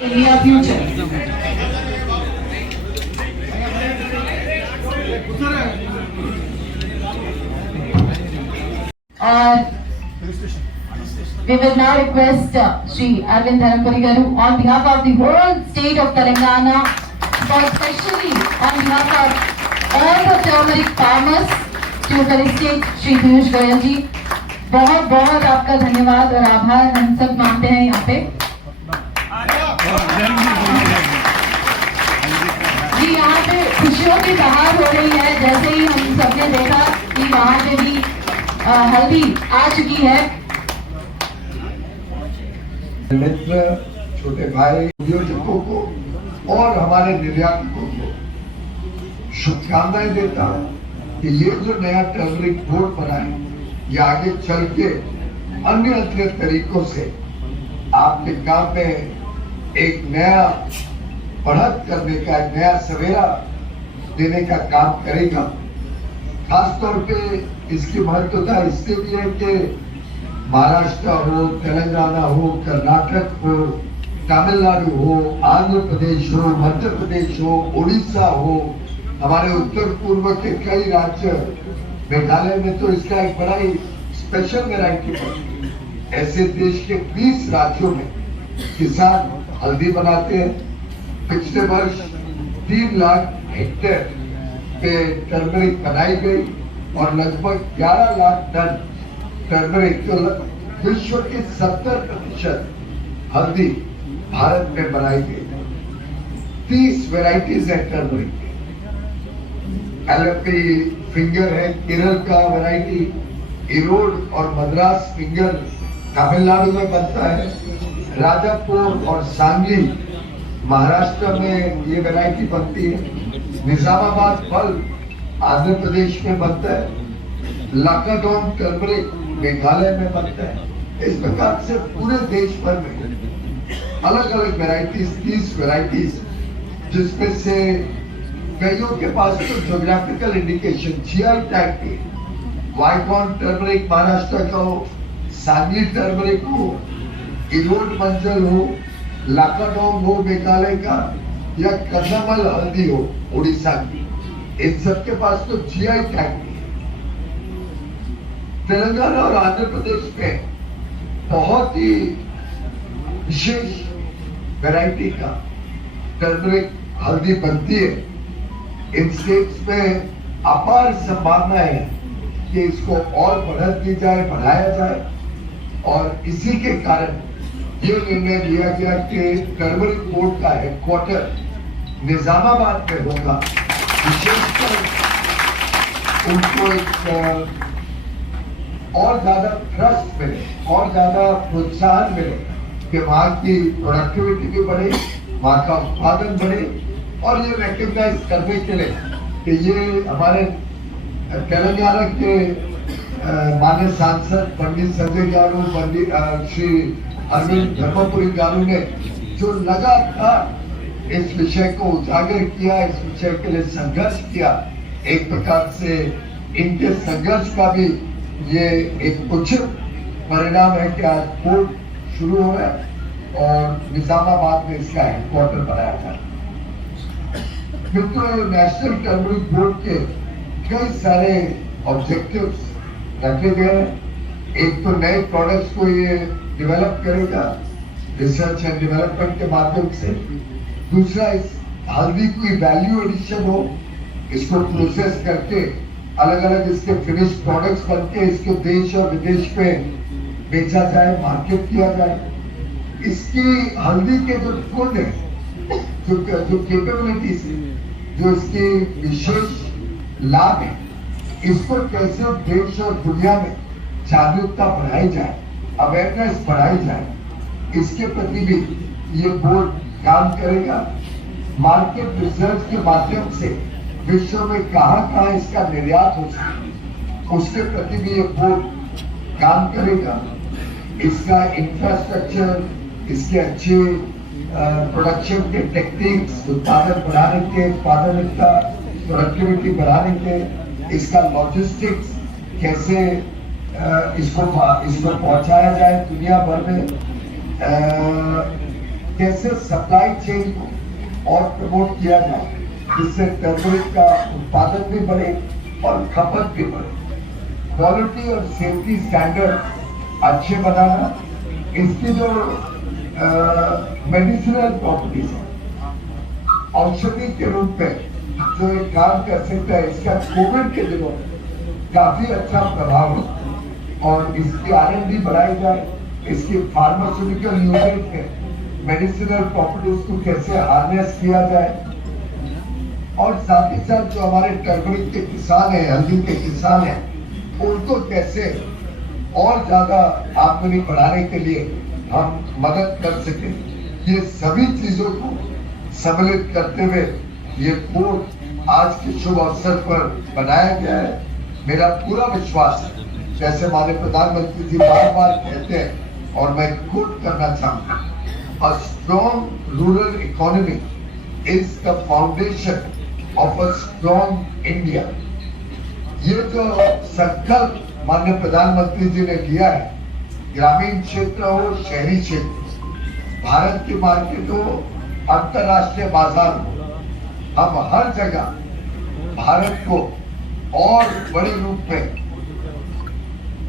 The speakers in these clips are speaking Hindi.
India future. We will now request Shri Arvind Dharampuri Garu on behalf of the whole state of Telangana, but especially on behalf of all the turmeric farmers, to felicitate Shri Piyush Goyal जी. बहुत बहुत आपका धन्यवाद और आभार हम सब मानते हैं यहाँ पे. जी यहाँ पे खुशियों की बहार हो रही है. जैसे ही हम सबने देखा कि वहाँ पे भी हल्दी आ चुकी है. मित्र, छोटे भाई, उद्योजकों को और हमारे निर्यातकों को शुभकामनाएं देता हूँ कि ये जो नया टर्मरिक बोर्ड बना है, ये आगे चल के अन्य तरीकों से आपके काम में एक नया बढ़त करने का, एक नया सवेरा देने का काम करेगा. खास तौर पे इसकी महत्वता इसलिए भी है कि महाराष्ट्र हो, तेलंगाना हो, कर्नाटक हो, तमिलनाडु हो, आंध्र प्रदेश हो, मध्य प्रदेश हो, उड़ीसा हो, हमारे उत्तर पूर्व के कई राज्य, मेघालय में तो इसका एक बड़ा ही स्पेशल वैरायटी है. ऐसे देश के 20 राज्यों में किसान हल्दी बनाते हैं. पिछले वर्ष 3 लाख हेक्टेयर पे टर्मरिक बनाई गई और लगभग 11 लाख टन टर्मरिक, तो विश्व की 70% हल्दी भारत में बनाई गई. 30 वेराइटीज है टर्मरिक. एलपी फिंगर है केरल का वैरायटी, इरोड और मद्रास फिंगर तमिलनाडु में बनता है, राजापुर और सांगली महाराष्ट्र में ये वैरायटी बनती है, निजामाबाद फल आंध्र प्रदेश में बनता है, लाकाडोंग टर्मरिक मेघालय में बनता है. इस प्रकार से पूरे देश भर में अलग अलग वैरायटीज, 30 वैरायटीज, जिसमें से कईयों के पास तो ज्योग्राफिकल इंडिकेशन जीआई टैग के, वाइकॉन टर्मरिक महाराष्ट्र का हो, सांगली टर्मरिक हो, इरोड मंजल हो, लाकाडोंग हो मेघालय का, या कन्नामल हल्दी हो उड़ीसा की, इन सबके पास तो जीआई टैग की. तेलंगाना और आंध्र प्रदेश में बहुत ही विशेष वैरायटी का टर्मरिक हल्दी बनती है. इन स्टेट्स में अपार संभावना है कि इसको और बढ़त दी जाए, बढ़ाया जाए, और इसी के कारण ये निर्णय लिया गया कि टर्मरिक बोर्ड का हेडक्वार्टर निजामाबाद में होगा. विशेषकर उनको एक और ज्यादा ट्रस्ट मिले, और ज्यादा प्रोत्साहन मिले कि वहाँ की प्रोडक्टिविटी भी बढ़े, वहाँ का उत्पादन बढ़े, और ये रिकग्नाइज करने के लिए कि ये हमारे तेलंगाना के माननीय सांसद पंडित संजय गारू, पंडित श्री अरविंद धर्मपुरी गारू ने जो लगातार इस विषय को उजागर किया, इस विषय के लिए संघर्ष किया, एक प्रकार से इनके संघर्ष का भी ये एक उचित परिणाम है कि आज बोर्ड शुरू हो रहा है और निजामाबाद में इसका हेडक्वार्टर बनाया था. मित्रों, नेशनल टर्मरिक बोर्ड के कई सारे ऑब्जेक्टिव्स रखे गए हैं. एक तो नए प्रोडक्ट्स को ये डेवलप करेगा रिसर्च एंड डेवलपमेंट के माध्यम से. दूसरा, इस हल्दी की वैल्यू एडिशन हो, इसको प्रोसेस करके अलग अलग इसके फिनिश प्रोडक्ट्स बनके इसको देश और विदेश में बेचा जाए, मार्केट किया जाए. इसकी हल्दी के जो गुण है, जो कैपेबिलिटीज है, जो इसकी विशेष लाभ है, इसको कैसे देश और दुनिया में जागरूकता बढ़ाई जाए, अवेयरनेस बढ़ाई जाए, इसके प्रति भी ये बोर्ड काम करेगा. मार्केट रिसर्च के माध्यम से विश्व में कहाँ इसका निर्यात हो सके, उसके प्रति भी ये बोर्ड काम करेगा. इसका इंफ्रास्ट्रक्चर, इसके अच्छे प्रोडक्शन के टेक्निक्स, उत्पादन बढ़ाने के, उत्पादकता, प्रोडक्टिविटी बढ़ाने के, इसका लॉजिस्टिक्स कैसे इसको पहुंचाया जाए दुनिया भर में, कैसे सप्लाई चेन को और प्रमोट किया जाए जिससे टर्मरिक का उत्पादन भी बढ़े और खपत भी बढ़े। क्वालिटी और सेफ्टी स्टैंडर्ड अच्छे बनाना, इसकी जो मेडिसिनल प्रॉपर्टीज है, औषधि के रूप में जो एक काम कर सकता है, इसका कोविड के दिनों में काफी अच्छा प्रभाव है और इसकी R&D बढ़ाई जाए, इसकी फार्मास्यूटिकल यूनिट में मेडिसिनल प्रॉपर्टीज को कैसे हार्नेस किया जाए और साथ ही साथ जो हमारे टर्मरिक के किसान हैं, हल्दी के किसान हैं, उनको कैसे और ज्यादा आमदनी बढ़ाने के लिए हम मदद कर सके। ये सभी चीजों को सम्मिलित करते हुए ये कोर्ट आज के शुभ अवसर पर बनाया गया है। मेरा पूरा विश्वास है, जैसे हमारे प्रधानमंत्री जी बार बार कहते हैं और मैं कोट करना चाहूंगा, a strong rural economy is the foundation of a strong India। ये जो संकल्प माननीय प्रधानमंत्री जी ने लिया है, ग्रामीण क्षेत्र हो, शहरी क्षेत्र, भारत की मार्केट हो, अंतरराष्ट्रीय बाजार हो, हम हर जगह भारत को और बड़े रूप में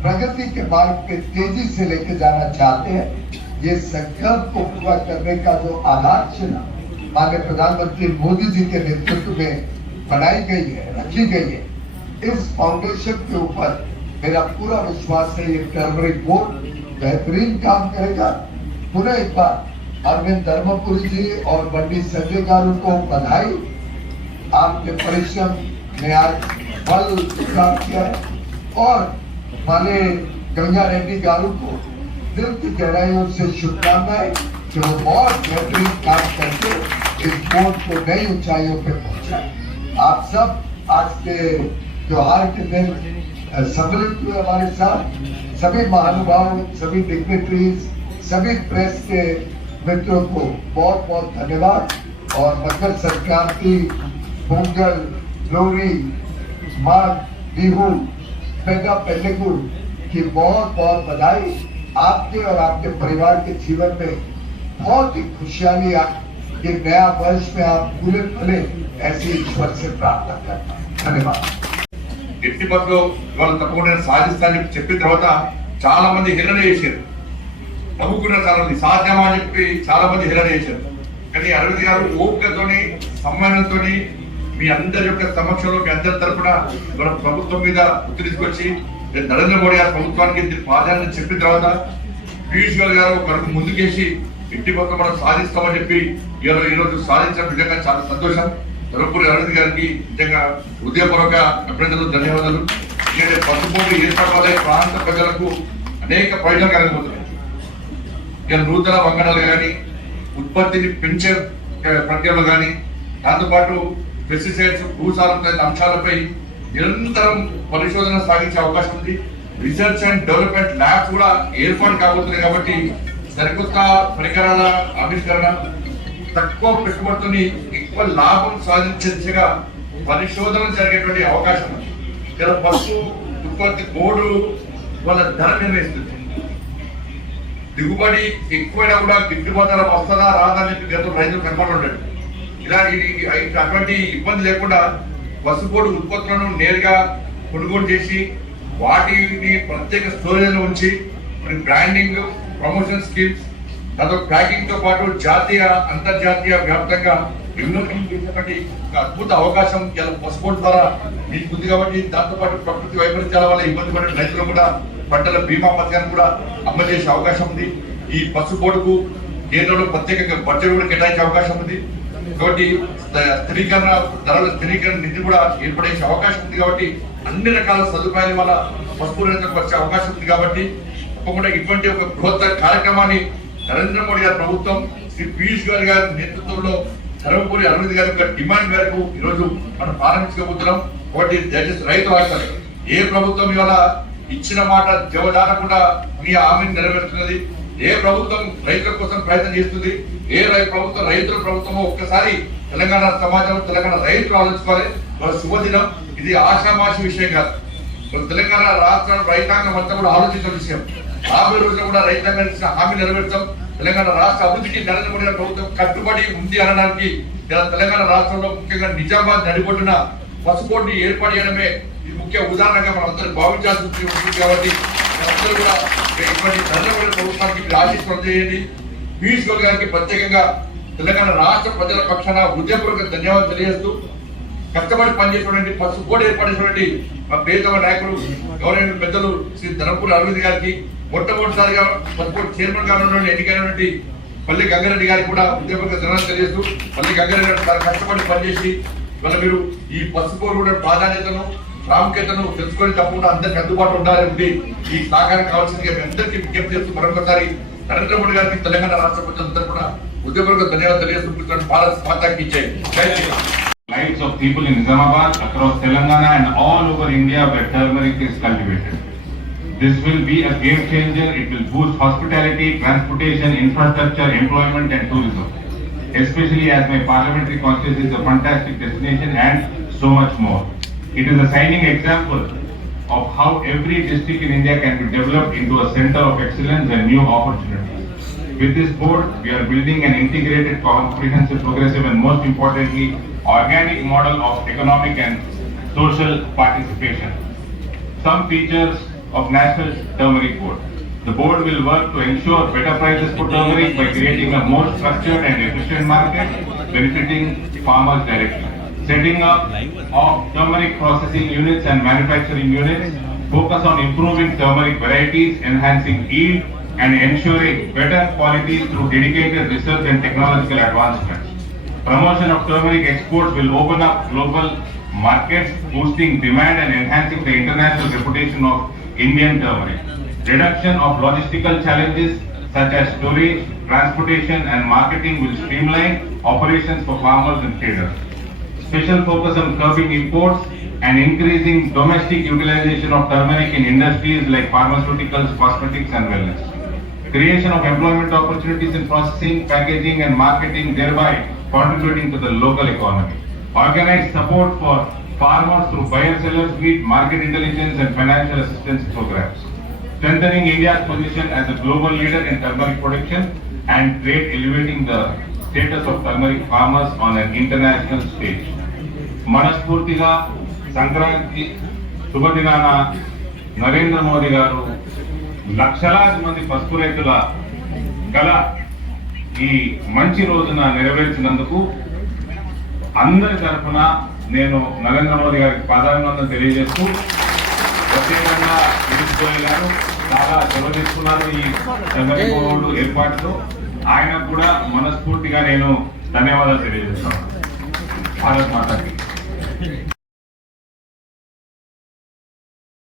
प्रगति के मार्ग पे तेजी से लेके जाना चाहते हैं। ये संकल्प को पूरा करने का जो आधारशिला माननीय प्रधानमंत्री मोदी जी के नेतृत्व में बनाई गई है, रखी गई है, इस फाउंडेशन के ऊपर मेरा पूरा विश्वास है ये टर्मरिक बोर्ड बेहतरीन काम करेगा। पुनः एक बार अरविंद धर्मपुरी जी और बंडी संजय गारू को बधाई, आपके परिश्रम ने आज फल प्राप्त किया है और माननीय गंगा रेड्डी गारू को दिल की गहराइयों से शुभकामनाएं कि वो बहुत बेहतरीन काम करके इस बोर्ड को नई ऊंचाइयों पे पहुंचाए। आप सब आज के त्योहार के दिन सम्मिलित हुए हमारे साथ, सभी महानुभाव, सभी डिग्निटरीज, सभी प्रेस के मित्रों को बहुत बहुत धन्यवाद और मकर संक्रांति, पोंगल, लोहड़ी, माघ बिहू, मेगा पेल्लेगु की बहुत बहुत बधाई। आपके और आपके परिवार के जीवन में बहुत ही खुशहाली ये नया वर्ष में आप फूले फले ऐसी ईश्वर से प्रार्थना करता हूं। धन्यवाद। ఎట్టి బస్సులో వాళ్ళు తప్పకుండా సాధిస్తానని చెప్పిన తర్వాత చాలా మంది హేళన చేశారు, నవ్వుకున్న చాలా మంది సాధ్యమా అని చెప్పి చాలా మంది హేళన చేశారు. కానీ అరవింద్ గారు ఓపికతోని, సమ్మానంతోని మీ అందరి యొక్క సమక్షంలో మీ అందరి తరఫున మన ప్రభుత్వం మీద ఒత్తిడి తీసుకొచ్చి నరేంద్ర మోడీ గారి ప్రభుత్వానికి ప్రాధాన్యత చెప్పిన తర్వాత పీయూష్ గోయల్ గారు ఒక అడుగు ముందుకేసి ఎట్టి పక్క మనం సాధిస్తామని చెప్పి ఈరోజు సాధించడం నిజంగా చాలా సంతోషం. ధర్మపురి అరవింద్ గారికి నిజంగా హృదయపూర్వక అభినందనలు, ధన్యవాదాలు. ఎందుకంటే పసుపోటు ఏర్పాటు వల్ల ప్రాంత ప్రజలకు అనేక ప్రయోజనాలు కలగబోతున్నాయి. ఇక నూతన వంగడాలు కానీ, ఉత్పత్తిని పెంచే ప్రక్రియలు కానీ, దాంతోపాటు పెస్టిసైడ్స్, భూసారం అంశాలపై నిరంతరం పరిశోధన సాగించే అవకాశం ఉంది. రీసెర్చ్ అండ్ డెవలప్మెంట్ ల్యాబ్స్ కూడా ఏర్పాటు కాబోతున్నాయి. కాబట్టి సరికొత్త పరికరాల ఆవిష్కరణ, తక్కువ పెట్టుబడితోని ఎక్కువ లాభం సాధించే దిశగా పరిశోధన జరిగేటువంటి అవకాశం ఉంది. ఇలా పశు ఉత్పత్తి బోర్డు వాళ్ళ ధర నిర్ణయిస్తుంది. దిగుబడి ఎక్కువైనా కూడా గిట్టుబాటు ధర వస్తుందా రాదా అని చెప్పి గతంలో రైతులు కనపడి ఉంటాడు. ఇలా అటువంటి ఇబ్బంది లేకుండా పసుపోడు ఉత్పత్తులను నేరుగా కొనుగోలు చేసి వాటిని ప్రత్యేక స్టోరేజ్ లో ఉంచి బ్రాండింగ్, ప్రమోషన్ స్కీమ్స్, దాంతో ప్యాకింగ్ తో పాటు జాతీయ, అంతర్జాతీయ వ్యాప్తంగా వినూత్నం చేసేటువంటి అద్భుత అవకాశం ఇలా పసుపోటు ద్వారా మీకు ఉంది. కాబట్టి దాంతో పాటు ప్రకృతి వైపరీత్యాల వల్ల ఇబ్బంది పడిన రైతులు కూడా పంటల బీమా పథకాన్ని కూడా అమలు చేసే అవకాశం ఉంది. ఈ పసుపోటుకు కేంద్రంలో ప్రత్యేకంగా బడ్జెట్ కూడా కేటాయించే అవకాశం ఉంది. కాబట్టి స్థిరీకరణ ధరల స్థిరీకరణ నిధి కూడా ఏర్పడేసే అవకాశం ఉంది. కాబట్టి అన్ని రకాల సదుపాయాల వల్ల పసుపు రైతులకు వచ్చే అవకాశం ఉంది. కాబట్టి తప్పకుండా ఇటువంటి ఒక బృహత్తర కార్యక్రమాన్ని నరేంద్ర మోడీ గారి ప్రభుత్వం శ్రీ పీయూష్ గోయల్ గారి నేతృత్వంలో ధర్మపురి అరవింద్ గారి యొక్క డిమాండ్ మేరకు ఈరోజు మనం ప్రారంభించబోతున్నాం. కాబట్టి దయచేసి రైతు వార్తలు ఏ ప్రభుత్వం ఇవాళ ఇచ్చిన మాట జవదానకుండా మీ హామీని నెరవేరుతున్నది, ఏ ప్రభుత్వం రైతుల కోసం ప్రయత్నం చేస్తుంది, ఏ ప్రభుత్వం రైతుల ప్రభుత్వమో ఒక్కసారి తెలంగాణ సమాజం, తెలంగాణ రైతులు ఆలోచించుకోవాలి. శుభదినం. ఇది ఆషామాషి విషయం కాదు. తెలంగాణ రాష్ట్ర రైతాంగం అంతా కూడా ఆలోచించిన విషయం. రాబోయే రోజుల్లో కూడా రైతాంగం ఇచ్చిన హామీ నెరవేర్చాం. తెలంగాణ రాష్ట్ర అభివృద్ధికి నరేంద్ర మోడీ గారి ప్రభుత్వం కట్టుబడి ఉంది అనడానికి తెలంగాణ రాష్ట్రంలో ముఖ్యంగా నిజామాబాద్ నడిబొడ్డున పసుపోటుని ఏర్పాటు చేయడమే ఇది ముఖ్య ఉదాహరణగా మనం అందరూ భావించాల్సి ఉంటుంది. కాబట్టి మనందరూ కూడా ఇటువంటి నరేంద్ర మోడీ ప్రభుత్వానికి మీరు ఆశీస్సులు చేయండి. పీయూష్ గోయల్ గారికి ప్రత్యేకంగా తెలంగాణ రాష్ట్ర ప్రజల పక్షాన హృదయపూర్వక ధన్యవాదాలు తెలియజేస్తూ కష్టపడి పనిచేసినటువంటి పసుపు బోర్డు ఏర్పాటు చేసినటువంటి మా ప్రియతమ నాయకులు గౌరవ పెద్దలు శ్రీ ధర్మపురి అరవింద్ గారికి, మొట్టమొదటిసారిగా పసుపు బోర్డు చైర్మన్ గా ఎన్నికైనటువంటి పల్లి గంగారెడ్డి గారికి కూడా హృదయపూర్వక ధన్యవాదాలు తెలియజేస్తూ పల్లి గంగారెడ్డి గారు చాలా కష్టపడి పనిచేసి ఇవాళ మీరు ఈ పసుపు బోర్డు కూడా ప్రాధాన్యతను ప్రాముఖ్యతను తెలుసుకొని తప్పకుండా అందరికి అందుబాటులో ఉండాలని ఈ సహకారం కావాల్సిందిగా మీ అందరికీ విజ్ఞప్తి చేస్తూ మరొకసారి నరేంద్ర మోడీ గారికి తెలంగాణ రాష్ట్ర ప్రజలందరూ కూడా హృదయపూర్వక ధన్యవాదాలు తెలియజేస్తూ భారత్ మాతాకి జై. Lives of people in Nizamabad, across Telangana and all over India where turmeric is cultivated. This will be a game changer. It will boost hospitality, transportation, infrastructure, employment and tourism. Especially as my parliamentary constituency is a fantastic destination and so much more. It is a shining example of how every district in India can be developed into a center of excellence and new opportunities. With this board, we are building an integrated, comprehensive, progressive and most importantly, organic model of economic and social participation. Some features of National Turmeric Board. The board will work to ensure better prices for turmeric by creating a more structured and efficient market, benefiting farmers directly. Setting up of turmeric processing units and manufacturing units, focus on improving turmeric varieties, enhancing yield and ensuring better quality through dedicated research and technological advancements. Promotion of turmeric exports will open up global markets, boosting demand and enhancing the international reputation of Indian turmeric. Reduction of logistical challenges such as storage, transportation and marketing will streamline operations for farmers and traders. Special focus on curbing imports and increasing domestic utilization of turmeric in industries like pharmaceuticals, cosmetics and wellness. Creation of employment opportunities in processing, packaging and marketing, thereby contributing to the local economy. Organized support for farmers through buyer-sellers meet, market intelligence and financial assistance programs. Strengthening India's position as a global leader in turmeric production and trade, elevating the status of turmeric farmers on an international stage. మనస్ఫూర్తిగా సంక్రాంతి శుభదినాన నరేంద్ర మోదీ గారు లక్షలాది మంది పసుపు రైతుల కళ ఈ మంచి రోజున నెరవేర్చినందుకు అందరి తరఫున నేను నరేంద్ర మోదీ గారికి పాదాభివందనలు తెలియజేస్తూ, ప్రత్యేకంగా పీయూష్ గోయల్ గారు చాలా శ్రమ తీసుకున్నారు ఈ చంద్రబాబు ఏర్పాటులో. ఆయనకు కూడా మనస్ఫూర్తిగా నేను ధన్యవాదాలు తెలియజేస్తాను. భారత్ మాతాకి.